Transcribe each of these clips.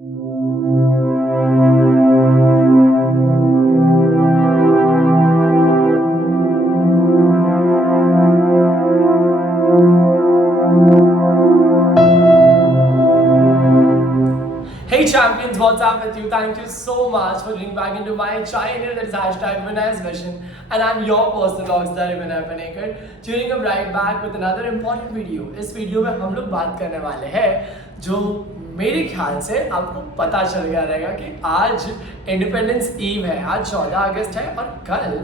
Hey champions, what's up with you? Thank you so much for tuning back into my channel. That is hashtag Vinay's Vision, and I'm your personal rockstar Vinay Panekar. Tuning up right back with another important video. इस video में हम लोग बात करने वाले हैं जो मेरे ख्याल से आपको पता चल गया रहेगा कि आज इंडिपेंडेंस ईव है, आज 14 अगस्त है और कल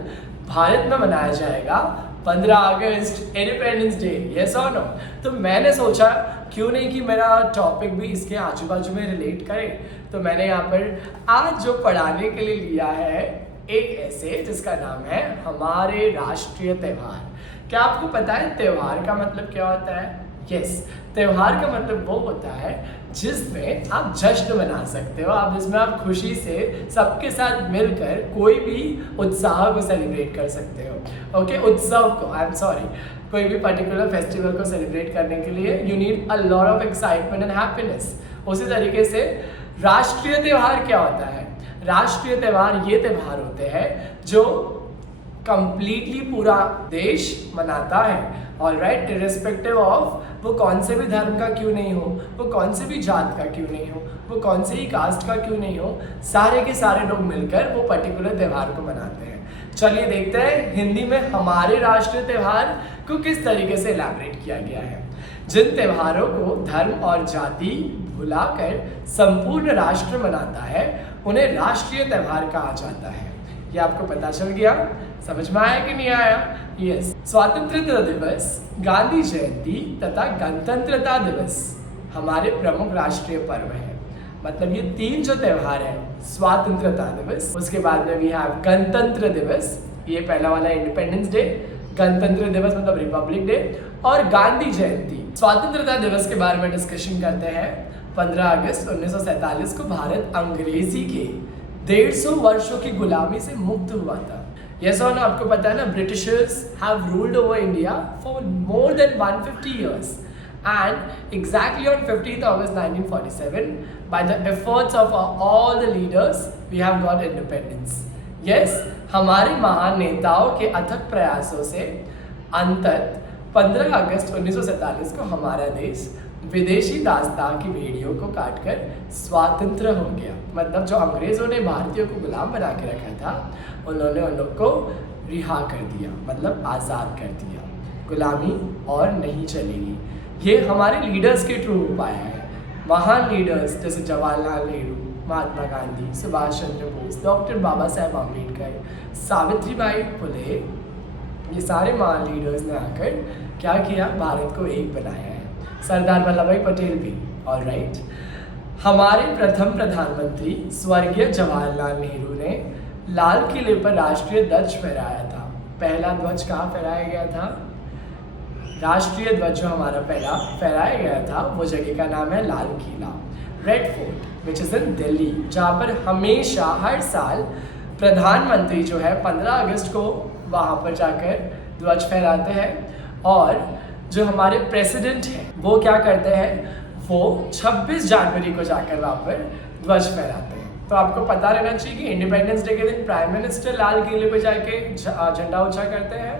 भारत में मनाया जाएगा 15 अगस्त इंडिपेंडेंस डे। यस और नो? तो मैंने सोचा क्यों नहीं कि मेरा टॉपिक भी इसके आजू बाजू में रिलेट करे, तो मैंने यहाँ पर आज जो पढ़ाने के लिए लिया है एक ऐसे जिसका नाम है हमारे राष्ट्रीय त्यौहार। क्या आपको पता है त्यौहार का मतलब क्या होता है? यस, त्यौहार का मतलब वो होता है जिसमें आप जश्न मना सकते हो, आप जिसमें आप खुशी से सबके साथ मिलकर कोई भी उत्साह को सेलिब्रेट कर सकते हो। ओके, उत्सव को, आई एम सॉरी, कोई भी पर्टिकुलर फेस्टिवल को सेलिब्रेट करने के लिए you need a lot of excitement and happiness. उसी तरीके से राष्ट्रीय त्यौहार क्या होता है? राष्ट्रीय त्यौहार ये त्यौहार होते हैं जो कंप्लीटली पूरा देश मनाता है। ऑलराइट, इर्रिस्पेक्टिव ऑफ वो कौन से भी धर्म का क्यों नहीं हो, वो कौन से भी जात का क्यों नहीं हो, वो कौन से ही कास्ट का क्यों नहीं हो, सारे के सारे लोग मिलकर वो पर्टिकुलर त्यौहार को मनाते हैं। चलिए देखते हैं हिंदी में हमारे राष्ट्रीय त्यौहार को किस तरीके से इलैबोरेट किया गया है। जिन त्यौहारों को धर्म और जाति भुलाकर संपूर्ण राष्ट्र मनाता है उन्हें राष्ट्रीय त्यौहार कहा जाता है। ये आपको पता चल गया? समझ में आया कि नहीं आया? यस, स्वतंत्रता दिवस, गांधी जयंती तथा गणतंत्रता दिवस हमारे प्रमुख राष्ट्रीय पर्व हैं। मतलब ये तीन जो त्यौहार है, स्वतंत्रता दिवस, उसके बाद में भी हैव गणतंत्र दिवस, ये पहला वाला इंडिपेंडेंस डे, गणतंत्र दिवस मतलब रिपब्लिक डे, और गांधी जयंती। स्वतंत्रता दिवस के बारे में डिस्कशन करते हैं। 15 अगस्त 1947 को भारत अंग्रेजी के 150 वर्षों की गुलामी से मुक्त हुआ था। यस और नो? आपको पता है ना, Britishers have ruled over India for more than 150 years and exactly on 15th August 1947 by the efforts of all the leaders we have got independence. Yes, हमारे महान नेताओं के अथक प्रयासों से अंततः 15 अगस्त 1947 को हमारा देश विदेशी दास्तां की भेड़ियों को काटकर स्वतंत्र हो गया। मतलब जो अंग्रेजों ने भारतीयों को गुलाम बना के रखा था उन्होंने उन लोग को रिहा कर दिया, मतलब आज़ाद कर दिया। गुलामी और नहीं चलेगी। ये हमारे लीडर्स के थ्रू हो पाया है। महान लीडर्स जैसे जवाहरलाल नेहरू, महात्मा गांधी, सुभाष चंद्र बोस, डॉक्टर बाबा साहेब अम्बेडकर, सावित्रीबाई फुले, ये सारे महान लीडर्स ने आकर क्या किया? भारत को एक बनाया है। सरदार वल्लभ भाई पटेल भी। ऑलराइट, हमारे प्रथम प्रधानमंत्री स्वर्गीय जवाहरलाल नेहरू ने लाल किले पर राष्ट्रीय ध्वज फहराया था। पहला ध्वज कहाँ फहराया गया था? राष्ट्रीय ध्वज जो हमारा पहला फहराया गया था वो जगह का नाम है Lal Qila, red fort, which is in Delhi, जहाँ पर हमेशा हर साल प्रधानमंत्री जो है 15 अगस्त को वहाँ पर जाकर ध्वज फहराते हैं। और जो हमारे प्रेसिडेंट हैं वो क्या करते हैं? वो 26 जनवरी को जाकर वहाँ पर ध्वज फहराते हैं। तो आपको पता रहना चाहिए कि इंडिपेंडेंस डे के दिन प्राइम मिनिस्टर लाल किले पर जाके झंडा ऊंचा करते हैं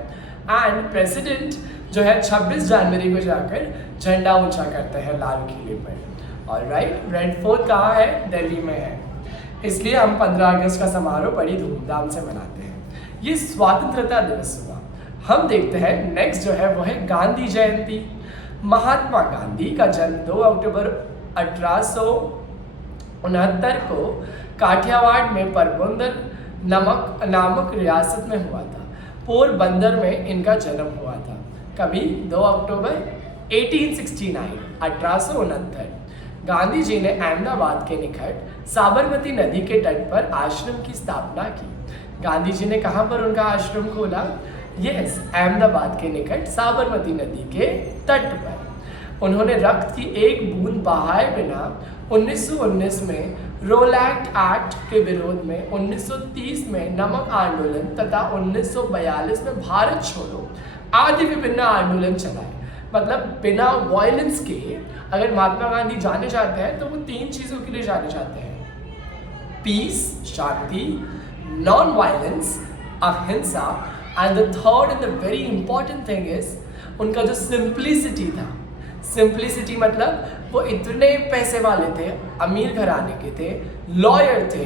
एंड प्रेसिडेंट जो है 26 जनवरी को जाकर झंडा ऊंचा करते हैं लाल किले पर। ऑलराइट, रेड फोर्ट कहाँ है? दिल्ली में है। इसलिए हम 15 अगस्त का समारोह बड़ी धूमधाम से मनाते हैं। ये स्वतंत्रता दिवस हुआ। हम देखते हैं नेक्स्ट जो है वो है गांधी जयंती। महात्मा गांधी का जन्म 2 अक्टूबर 1869 को काठियावाड़ में पोरबंदर नामक रियासत में हुआ था। पोरबंदर में इनका जन्म हुआ था। कभी 2 अक्टूबर 1869। गांधी जी ने अहमदाबाद के निकट साबरमती नदी के तट पर आश्रम की स्थापना की। गांधी जी ने कहाँ पर उनका आश्रम खोला? यस, अहमदाबाद के निकट साबरमती नदी के तट पर। उन्होंने रक्त की एक बूंद बहाए बिना 1919 में रोलैक्ट एक्ट के विरोध में, 1930 में नमक आंदोलन तथा 1942 में भारत छोड़ो आदि विभिन्न आंदोलन चलाए। मतलब बिना वायलेंस के अगर महात्मा गांधी जाने जाते हैं तो वो 3 चीज़ों के लिए जाने जाते हैं: पीस, शांति, नॉन वायलेंस, अहिंसा, and the third and the very important thing is उनका जो सिंप्लिसिटी था। सिंप्लिसिटी मतलब वो इतने पैसे वाले थे, अमीर घराने के थे, लॉयर थे,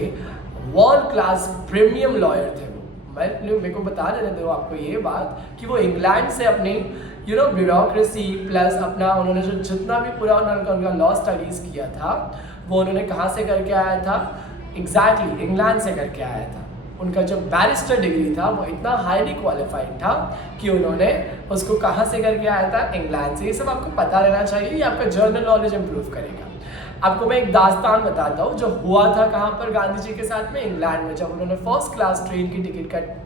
वर्ल्ड क्लास प्रीमियम लॉयर थे वो। मेरे को बता देने दो आपको ये बात कि वो इंग्लैंड से अपनी ब्यूरोक्रेसी प्लस अपना उन्होंने जो जितना भी पूरा उनका लॉ स्टडीज़ किया था वो उन्होंने कहाँ से करके आया था? एग्जैक्टली इंग्लैंड से करके आया था। उनका जो बैरिस्टर डिग्री था वो इतना हाईली क्वालिफाइड था कि उन्होंने उसको कहाँ से करके आया था? इंग्लैंड से। ये सब आपको पता रहना चाहिए, ये आपका जर्नल नॉलेज इंप्रूव करेगा। आपको मैं एक दास्तान बताता हूँ जो हुआ था कहाँ पर गांधी जी के साथ में, इंग्लैंड में। जब उन्होंने फर्स्ट क्लास ट्रेन की टिकट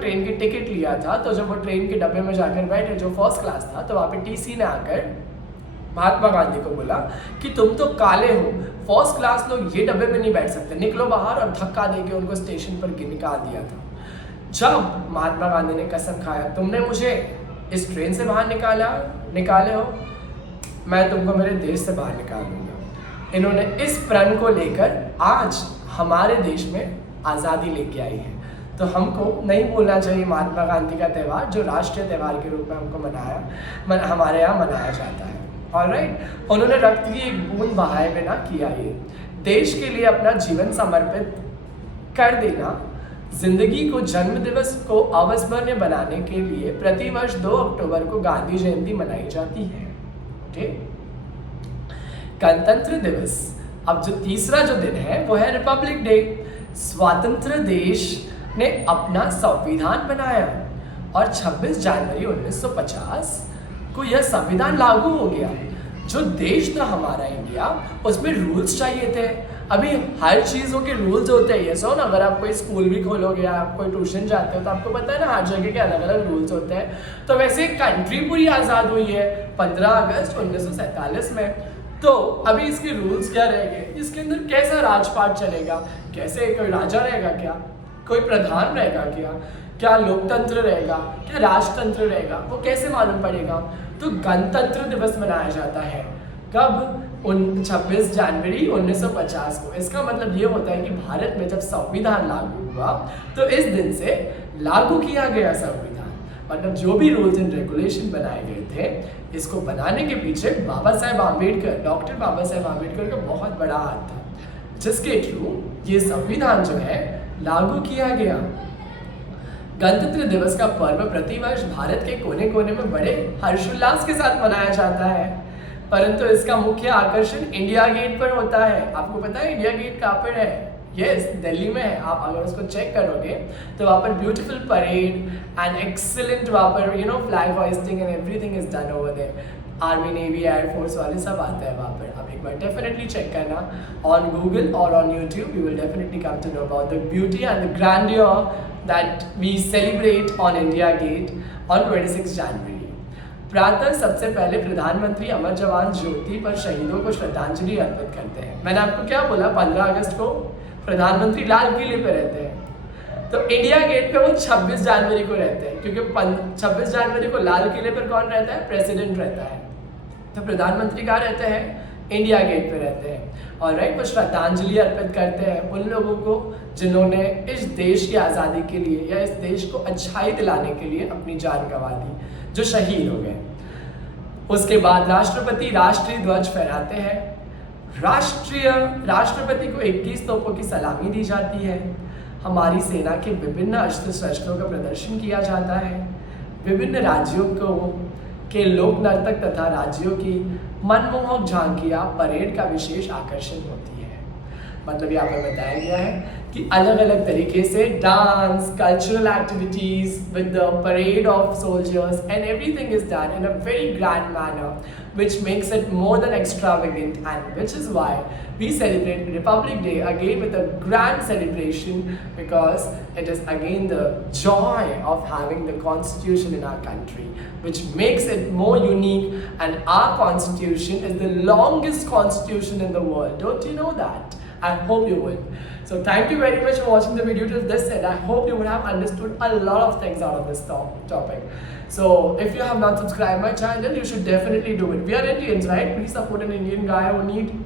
ट्रेन की टिकट लिया था तो जब वो ट्रेन के डब्बे में जाकर बैठे जो फर्स्ट क्लास था तो वहाँ पे टीसी ने आकर महात्मा गांधी को बोला कि तुम तो काले हो, फर्स्ट क्लास लोग ये डब्बे में नहीं बैठ सकते, निकलो बाहर, और धक्का देके उनको स्टेशन पर निकाल दिया था। जब महात्मा गांधी ने कसम खाया, तुमने मुझे इस ट्रेन से बाहर निकाले हो, मैं तुमको मेरे देश से बाहर निकाल दूंगा। इन्होंने इस प्रण को लेकर आज हमारे देश में आज़ादी लेके आई है। तो हमको नहीं भूलना चाहिए महात्मा गांधी का त्यौहार जो राष्ट्रीय त्यौहार के रूप में हमको हमारे यहाँ मनाया जाता है। ऑलराइट, उन्होंने रक्त की एक बूंद बहाए बिना किया ये, देश के लिए अपना जीवन समर्पित कर देना, जिंदगी को जन्म दिवस को अविस्मरणीय बनाने के लिए प्रतिवर्ष 2 अक्टूबर को गांधी जयंती मनाई जाती है। ओके, गणतंत्र दिवस, अब जो तीसरा जो दिन है वो है रिपब्लिक डे। स्वतंत्र देश ने अपना संविधान बनाया और 26 जनवरी 1950 को यह संविधान लागू हो गया। जो देश था हमारा इंडिया, उसमें रूल्स चाहिए थे। अभी हर चीज़ों के रूल्स होते हैं। ये सो ना, अगर आप कोई स्कूल भी खोलोगे, आप कोई ट्यूशन जाते हो तो आपको पता है ना हर जगह के अलग अलग रूल्स होते हैं। तो वैसे कंट्री पूरी आज़ाद हुई है 15 अगस्त 1947 में, तो अभी इसके रूल्स क्या रहेंगे? इसके अंदर कैसा राजपाट चलेगा? कैसे कोई राजा रहेगा क्या? कोई प्रधान रहेगा क्या लोकतंत्र रहेगा? क्या राजतंत्र रहेगा? वो कैसे मालूम पड़ेगा? तो गणतंत्र दिवस मनाया जाता है कब? 26 जनवरी 1950 को। इसका मतलब ये होता है कि भारत में जब संविधान लागू हुआ तो इस दिन से लागू किया गया संविधान। मतलब जो भी रूल्स एंड रेगुलेशन बनाए गए थे, इसको बनाने के पीछे बाबा साहेब आम्बेडकर, डॉक्टर बाबा साहेब आम्बेडकर का बहुत बड़ा हाथ था, जिसके थ्रू ये संविधान जो है लागू किया गया। गणतंत्र दिवस का पर्व प्रतिवर्ष भारत के कोने कोने में बड़े हर्षोल्लास के साथ मनाया जाता है, परंतु इसका मुख्य आकर्षण इंडिया गेट पर होता है। आपको पता है इंडिया गेट कहाँ पर है? यस, दिल्ली में है। आप अगर उसको चेक करोगे तो वहाँ पर ब्यूटीफुल परेड एंड एक्सीलेंट वहाँ पर flag hoisting and everything is done over there. Army, navy, air force वाले सब आते हैं वहाँ पर। आप एक बार डेफिनेटली चेक करना ऑन गूगल और on YouTube, you will definitely come to know about the beauty and the grandeur that we celebrate on India Gate on 26 January. प्रातः सबसे पहले प्रधानमंत्री अमर जवान ज्योति पर शहीदों को श्रद्धांजलि अर्पित करते हैं। मैंने आपको क्या बोला? 15 अगस्त को प्रधानमंत्री लाल किले पे रहते हैं, तो इंडिया गेट पे वो 26 जनवरी को रहते हैं, क्योंकि 26 जनवरी को लाल किले पर कौन रहता है? प्रेसिडेंट रहता है। तो प्रधानमंत्री कहाँ रहते हैं? इंडिया गेट पे रहते हैं। और राइट, वो श्रद्धांजलि अर्पित करते हैं उन लोगों को जिन्होंने इस देश की आज़ादी के लिए या इस देश को अच्छाई दिलाने के लिए अपनी जान गंवा दी, जो शहीद हो गए। उसके बाद राष्ट्रपति राष्ट्रीय ध्वज फहराते हैं। राष्ट्रपति को 21 तोपों की सलामी दी जाती है। हमारी सेना के विभिन्न अस्त्र शस्त्रों का प्रदर्शन किया जाता है। विभिन्न राज्यों के लोक नर्तक तथा राज्यों की मनमोहक झांकियाँ परेड का विशेष आकर्षण होती है। मतलब यहाँ पर बताया गया है कि अलग अलग तरीके से dance, cultural activities with the parade of soldiers and everything is done in a very grand manner which makes it more than extravagant, and which is why we celebrate Republic Day again with a grand celebration, because it is again the joy of having the constitution in our country, which makes it more unique, and our constitution is the longest constitution in the world. Don't you know that? I hope you would. So thank you very much for watching the video till this end. I hope you would have understood a lot of things out of this topic. So if you have not subscribed my channel, you should definitely do it. We are Indians, right? Please support an Indian guy who need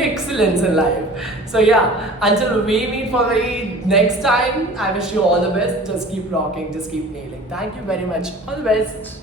excellence in life. So yeah, until we meet for the next time, I wish you all the best. Just keep rocking, just keep nailing. Thank you very much. All the best.